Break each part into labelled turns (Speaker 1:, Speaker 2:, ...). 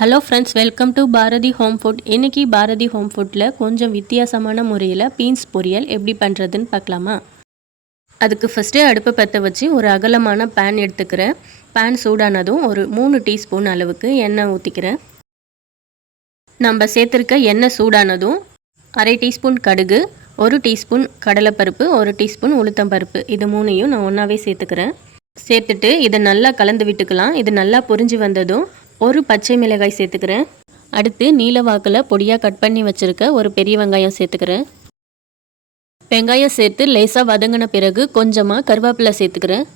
Speaker 1: Hello friends welcome to Bharathi home food இன்றைக்கி Bharathi home ஃபுட்டில் கொஞ்சம் வித்தியாசமான முறையில் பீன்ஸ் பொரியல் எப்படி பண்ணுறதுன்னு பார்க்கலாமா? அதுக்கு ஃபஸ்ட்டு அடுப்பை பற்ற வச்சு ஒரு அகலமான பேன் எடுத்துக்கிறேன். பேன் சூடானதும் ஒரு மூணு டீஸ்பூன் அளவுக்கு எண்ணெய் ஊற்றிக்கிறேன் நம்ம சேர்த்துருக்க எண்ணெய் சூடானதும் அரை டீஸ்பூன் கடுகு ஒரு டீஸ்பூன் கடலைப்பருப்பு ஒரு டீஸ்பூன் உளுத்தம்பருப்பு இது மூணையும் நான் ஒன்றாவே சேர்த்துக்கிறேன். சேர்த்துட்டு இதை நல்லா கலந்து விட்டுக்கலாம். இது நல்லா பொரிஞ்சு வந்ததும் ஒரு பச்சை மிளகாய் சேர்த்துக்கிறேன். அடுத்து நீல வாக்கில் பொடியாக கட் பண்ணி வச்சுருக்க ஒரு பெரிய வெங்காயம் சேர்த்துக்கிறேன். வெங்காயம் சேர்த்து லேசாக வதங்கின பிறகு கொஞ்சமாக கருவேப்பிலை சேர்த்துக்கிறேன்.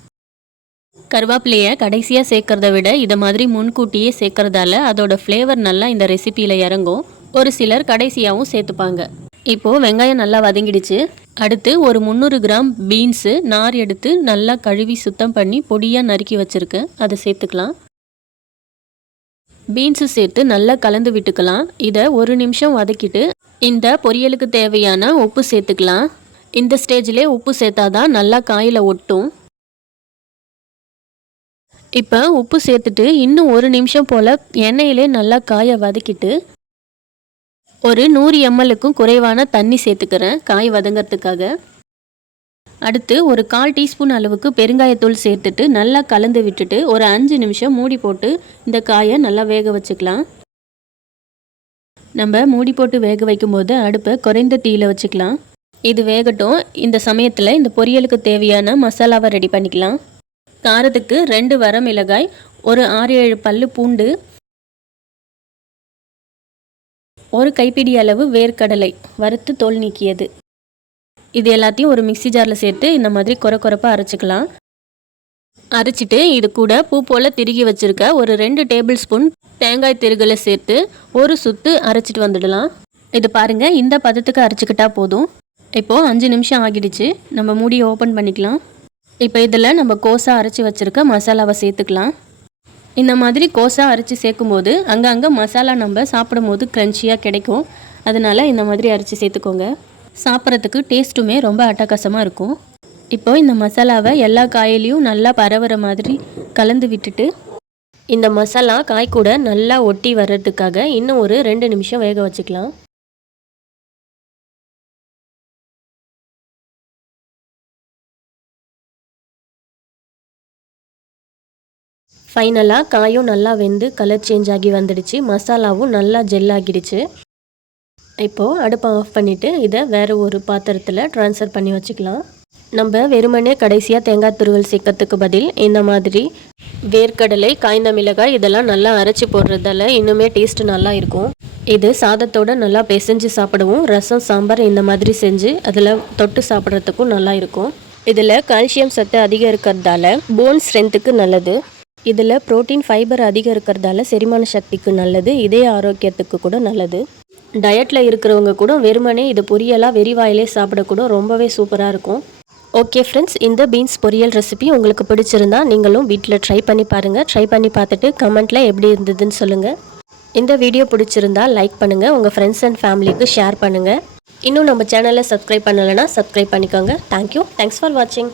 Speaker 1: கருவேப்பிலையை கடைசியாக சேர்க்குறத விட இதை மாதிரி முன்கூட்டியே சேர்க்குறதால அதோட ஃப்ளேவர் நல்லா இந்த ரெசிப்பியில் இறங்கும். ஒரு சிலர் கடைசியாகவும் சேர்த்துப்பாங்க. இப்போது வெங்காயம் நல்லா வதங்கிடுச்சு. அடுத்து ஒரு முந்நூறு கிராம் பீன்ஸு நார் எடுத்து நல்லா கழுவி சுத்தம் பண்ணி பொடியாக நறுக்கி வச்சுருக்கேன். அதை சேர்த்துக்கலாம். பீன்ஸு சேர்த்து நல்லா கலந்து விட்டுக்கலாம். இதை ஒரு நிமிஷம் வதக்கிட்டு இந்த பொரியலுக்கு தேவையான உப்பு சேர்த்துக்கலாம். இந்த ஸ்டேஜிலே உப்பு சேர்த்தாதான் நல்லா காயில் ஒட்டும். இப்போ உப்பு சேர்த்துட்டு இன்னும் ஒரு நிமிஷம் போல் எண்ணெயிலே நல்லா காயை வதக்கிட்டு ஒரு நூறு எம்எல்லுக்கும் குறைவான தண்ணி சேர்த்துக்கிறேன் காய் வதங்கிறதுக்காக. அடுத்து ஒரு கால் டீஸ்பூன் அளவுக்கு பெருங்காயத்தூள் சேர்த்துட்டு நல்லா கலந்து விட்டுட்டு ஒரு அஞ்சு நிமிஷம் மூடி போட்டு இந்த காயை நல்லா வேக வச்சுக்கலாம். நம்ம மூடி போட்டு வேக வைக்கும்போது அடுப்பை குறைந்த தீயில் வச்சுக்கலாம். இது வேகட்டும். இந்த சமயத்தில் இந்த பொரியலுக்கு தேவையான மசாலாவை ரெடி பண்ணிக்கலாம். காரத்துக்கு ரெண்டு வர மிளகாய் ஒரு ஆறு ஏழு பல்லு பூண்டு ஒரு கைப்பிடி அளவு வேர்க்கடலை வறுத்து தோல் நீக்கியது. இது எல்லாத்தையும் ஒரு மிக்சி ஜாரில் சேர்த்து இந்த மாதிரி குறை குறைப்பாக அரைச்சிக்கலாம். அரைச்சிட்டு இது கூட பூ போல் திருகி வச்சுருக்க ஒரு ரெண்டு டேபிள் ஸ்பூன் தேங்காய் திருகலை சேர்த்து ஒரு சுத்து அரைச்சிட்டு வந்துடலாம். இது பாருங்கள் இந்த பதத்துக்கு அரைச்சிக்கிட்டா போதும். இப்போது அஞ்சு நிமிஷம் ஆகிடுச்சு. நம்ம மூடியை ஓப்பன் பண்ணிக்கலாம். இப்போ இதில் நம்ம கோஸாக அரைச்சி வச்சுருக்க மசாலாவை சேர்த்துக்கலாம். இந்த மாதிரி கோஸாக அரைச்சி சேர்க்கும்போது அங்கங்கே மசாலா நம்ம சாப்பிடும் போது க்ரன்ச்சியாக கிடைக்கும். அதனால் இந்த மாதிரி அரைச்சி சேர்த்துக்கோங்க. சாப்பிட்றதுக்கு டேஸ்ட்டுமே ரொம்ப அட்டகாசமாக இருக்கும். இப்போ இந்த மசாலாவை எல்லா காயிலையும் நல்லா பரவுற மாதிரி கலந்து விட்டுட்டு இந்த மசாலா காய் கூட நல்லா ஒட்டி வர்றதுக்காக இன்னும் ஒரு ரெண்டு நிமிஷம் வேக வச்சுக்கலாம். ஃபைனலாக காயும் நல்லா வெந்து கலர் சேஞ்ச் ஆகி வந்துடுச்சு. மசாலாவும் நல்லா ஜெல் ஆகிடுச்சு. இப்போது அடுப்பை ஆஃப் பண்ணிவிட்டு இதை வேறு ஒரு பாத்திரத்தில் ட்ரான்ஸ்ஃபர் பண்ணி வச்சுக்கலாம். நம்ம வெறுமனே கடைசியாக தேங்காய் துருவல் சேர்க்கறதுக்கு பதில் இந்த மாதிரி வேர்க்கடலை காய்ந்த மிளகாய் இதெல்லாம் நல்லா அரைச்சி போடுறதால இன்னுமே டேஸ்ட்டு நல்லா இருக்கும். இது சாதத்தோடு நல்லா பிசைஞ்சு சாப்பிடவும். ரசம் சாம்பார் இந்த மாதிரி செஞ்சு அதில் தொட்டு சாப்பிட்றதுக்கும் நல்லா இருக்கும். இதில் கால்சியம் சத்து அதிகம் இருக்கிறதால போன் ஸ்ட்ரென்த்துக்கு நல்லது. இதில் ப்ரோட்டீன் ஃபைபர் அதிகம் இருக்கிறதால செரிமான சக்திக்கு நல்லது. இதய ஆரோக்கியத்துக்கு கூட நல்லது. டயட்டில் இருக்கிறவங்க கூட வெறுமனே இதை பொரியலாக வெறிவாயிலே சாப்பிடக்கூட ரொம்பவே சூப்பராக இருக்கும். ஓகே ஃப்ரெண்ட்ஸ் இந்த பீன்ஸ் பொரியல் ரெசிபி உங்களுக்கு பிடிச்சிருந்தா நீங்களும் வீட்டில் ட்ரை பண்ணி பாருங்கள் ட்ரை பண்ணி பார்த்துட்டு கமெண்ட்டில் எப்படி இருந்ததுன்னு சொல்லுங்கள் இந்த வீடியோ பிடிச்சிருந்தா லைக் பண்ணுங்கள் உங்கள் ஃப்ரெண்ட்ஸ் அண்ட் ஃபேமிலிக்கு ஷேர் பண்ணுங்கள் இன்னும் நம்ம சேனலை சப்ஸ்கிரைப் பண்ணலைன்னா சப்ஸ்கிரைப் பண்ணிக்கோங்க. தேங்க்யூ தேங்க்ஸ் ஃபார் வாட்சிங்